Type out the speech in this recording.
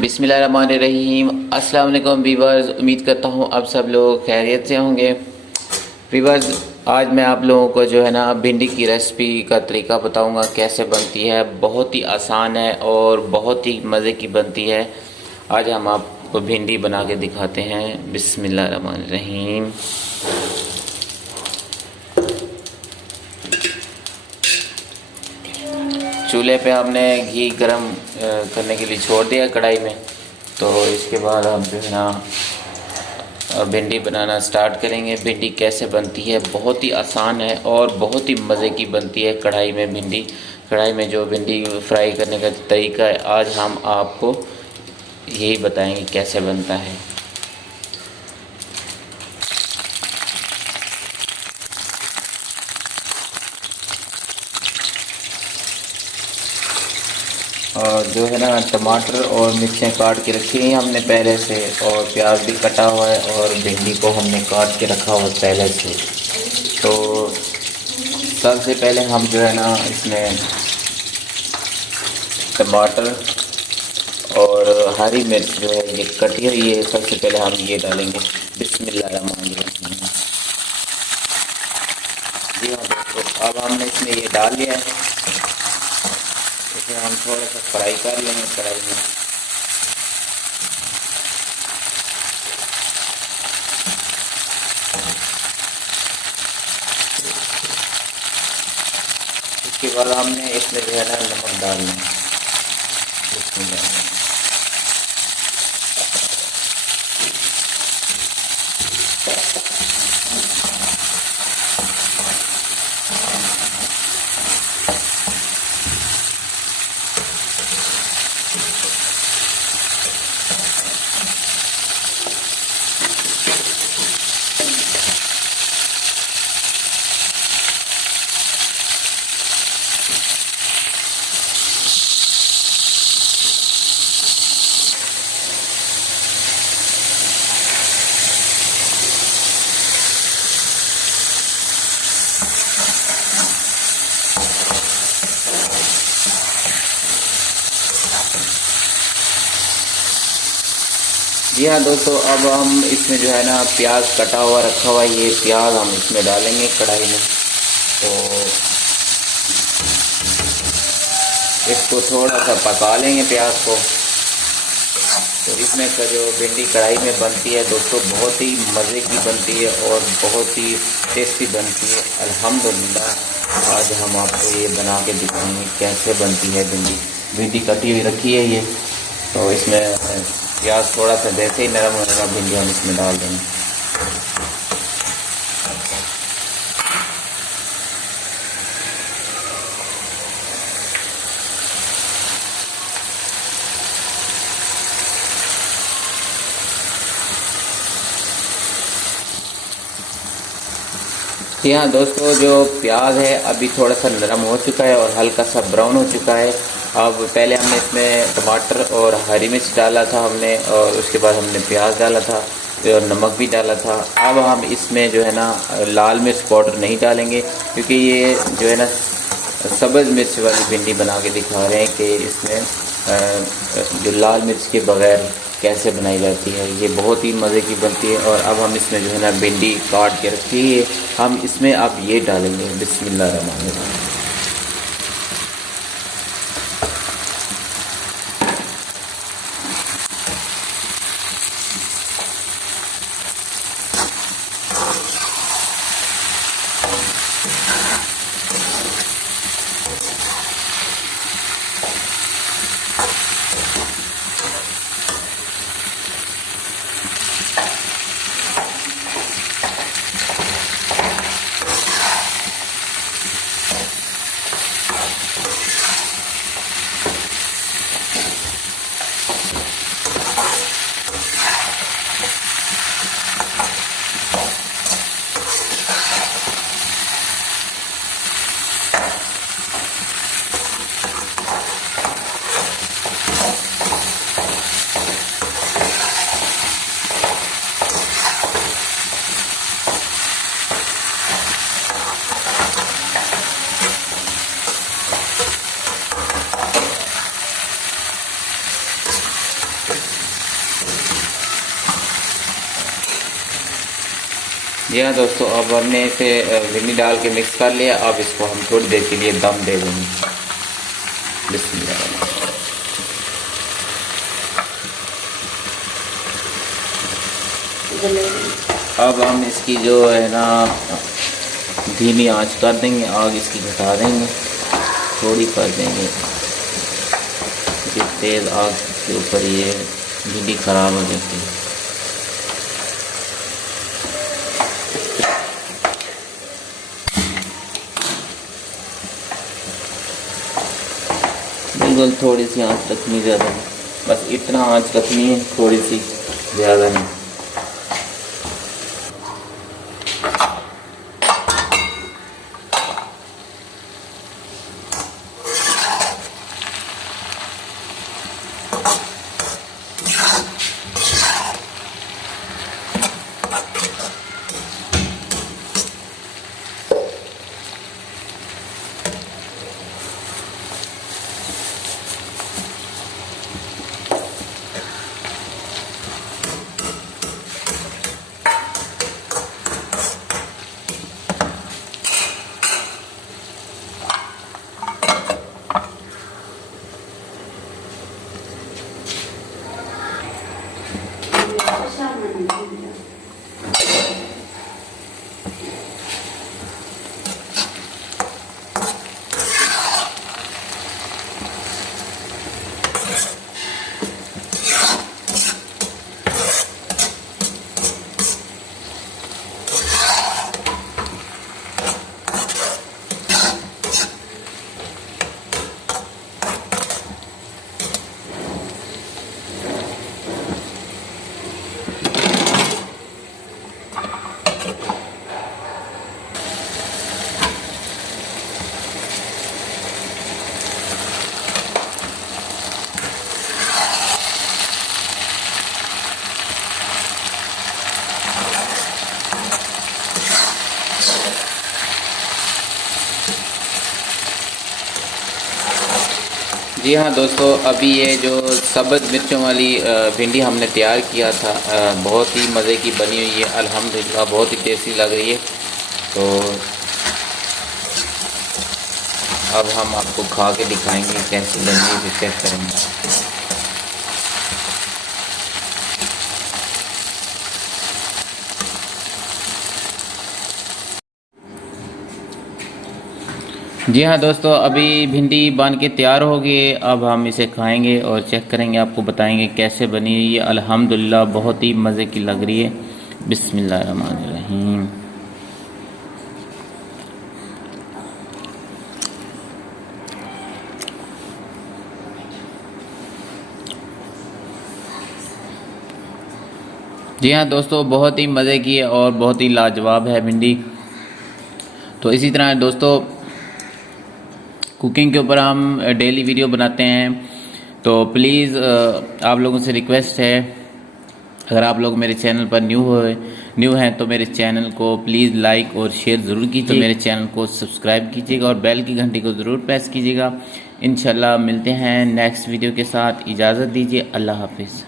बिस्मिल्लाहिर्रहमानिर्रहीम। अस्सलाम वालेकुम वीवर्स, उम्मीद करता हूँ आप सब लोग खैरियत से होंगे। वीवर्स, आज मैं आप लोगों को जो है ना भिंडी की रेसिपी का तरीका बताऊंगा कैसे बनती है। बहुत ही आसान है और बहुत ही मज़े की बनती है। आज हम आपको भिंडी बना के दिखाते हैं। बिस्मिल्लाहिर्रहमानिर्रहीम। चूल्हे पे हमने घी गरम करने के लिए छोड़ दिया कढ़ाई में। तो इसके बाद हम जो है ना भिंडी बनाना स्टार्ट करेंगे। भिंडी कैसे बनती है, बहुत ही आसान है और बहुत ही मज़े की बनती है। कढ़ाई में जो भिंडी फ्राई करने का तरीका है, आज हम आपको यही बताएंगे कैसे बनता है। और जो है ना टमाटर और मिर्चें काट के रखी हैं हमने पहले से, और प्याज भी कटा हुआ है, और भिंडी को हमने काट के रखा हुआ है पहले से। तो सबसे पहले हम जो है ना इसमें टमाटर और हरी मिर्च जो है ये कटी हुई है, सबसे पहले हम ये डालेंगे। बिस्मिल्लाहिर्रहमानिर्रहीम। जी हाँ दोस्तों, अब हमने इसमें ये डाल लिया है। इसे हम थोड़ा सा फ्राई कर लेंगे कढ़ाई में। इसके बाद हमने इसमें जो है ना नमक डालना है। जी हाँ दोस्तों, अब हम इसमें जो है ना प्याज कटा हुआ रखा हुआ है, ये प्याज हम इसमें डालेंगे कढ़ाई में। तो इसको थोड़ा सा पका लेंगे प्याज को। तो इसमें का जो भिंडी कढ़ाई में बनती है दोस्तों, बहुत ही मज़े की बनती है और बहुत ही टेस्टी बनती है। अल्हम्दुलिल्लाह आज हम आपको ये बना के दिखाएंगे कैसे बनती है भिंडी। भिंडी कटी हुई रखी है ये। तो इसमें प्याज थोड़ा सा जैसे ही नरम होगा, भिंडी हम इसमें डाल देंगे। जी हाँ दोस्तों, जो प्याज है अभी थोड़ा सा नरम हो चुका है और हल्का सा ब्राउन हो चुका है। अब पहले हमने इसमें टमाटर और हरी मिर्च डाला था हमने, और उसके बाद हमने प्याज डाला था और नमक भी डाला था। अब हम इसमें जो है ना लाल मिर्च पाउडर नहीं डालेंगे, क्योंकि ये जो है ना सब्ज़ मिर्च वाली भिंडी बना के दिखा रहे हैं कि इसमें जो लाल मिर्च के बग़ैर कैसे बनाई जाती है। ये बहुत ही मज़े की बनती है। और अब हम इसमें जो है ना भिंडी काट के रखी है, हम इसमें अब ये डालेंगे। बिस्मिल्लाहिर्रहमानिर्रहीम। जी हाँ दोस्तों, अब हमने इसे भिंडी डाल के मिक्स कर लिया। अब इसको हम थोड़ी देर के लिए दम दे देंगे। बिस्मिल्लाह। अब हम इसकी जो है ना धीमी आंच कर देंगे, आग इसकी घटा देंगे, थोड़ी कर देंगे, क्योंकि तेज़ आग के ऊपर ये भिंडी ख़राब हो जाती है। बिल्कुल थोड़ी सी आंच रखनी, ज़्यादा नहीं, बस इतना आंच रखनी है, थोड़ी सी, ज़्यादा नहीं। जी हाँ दोस्तों, अभी ये जो सब्ज़ मिर्चों वाली भिंडी हमने तैयार किया था, बहुत ही मज़े की बनी हुई है अल्हम्दुलिल्लाह, बहुत ही टेस्टी लग रही है। तो अब हम आपको खा के दिखाएंगे कैसी बनी है, फिर चेक करेंगे। जी हाँ दोस्तों, अभी भिंडी बन के तैयार हो गई है। अब हम इसे खाएंगे और चेक करेंगे, आपको बताएंगे कैसे बनी है। ये अल्हम्दुलिल्लाह बहुत ही मज़े की लग रही है। बिस्मिल्लाहिर्रहमानिर्रहीम। जी हाँ दोस्तों, बहुत ही मज़े की है और बहुत ही लाजवाब है भिंडी। तो इसी तरह दोस्तों, कुकिंग के ऊपर हम डेली वीडियो बनाते हैं, तो प्लीज़ आप लोगों से रिक्वेस्ट है, अगर आप लोग मेरे चैनल पर न्यू हैं तो मेरे चैनल को प्लीज़ लाइक और शेयर ज़रूर कीजिए। तो मेरे चैनल को सब्सक्राइब कीजिएगा और बेल की घंटी को ज़रूर प्रेस कीजिएगा। इंशाल्लाह मिलते हैं नेक्स्ट वीडियो के साथ। इजाज़त दीजिए, अल्लाह हाफिज़।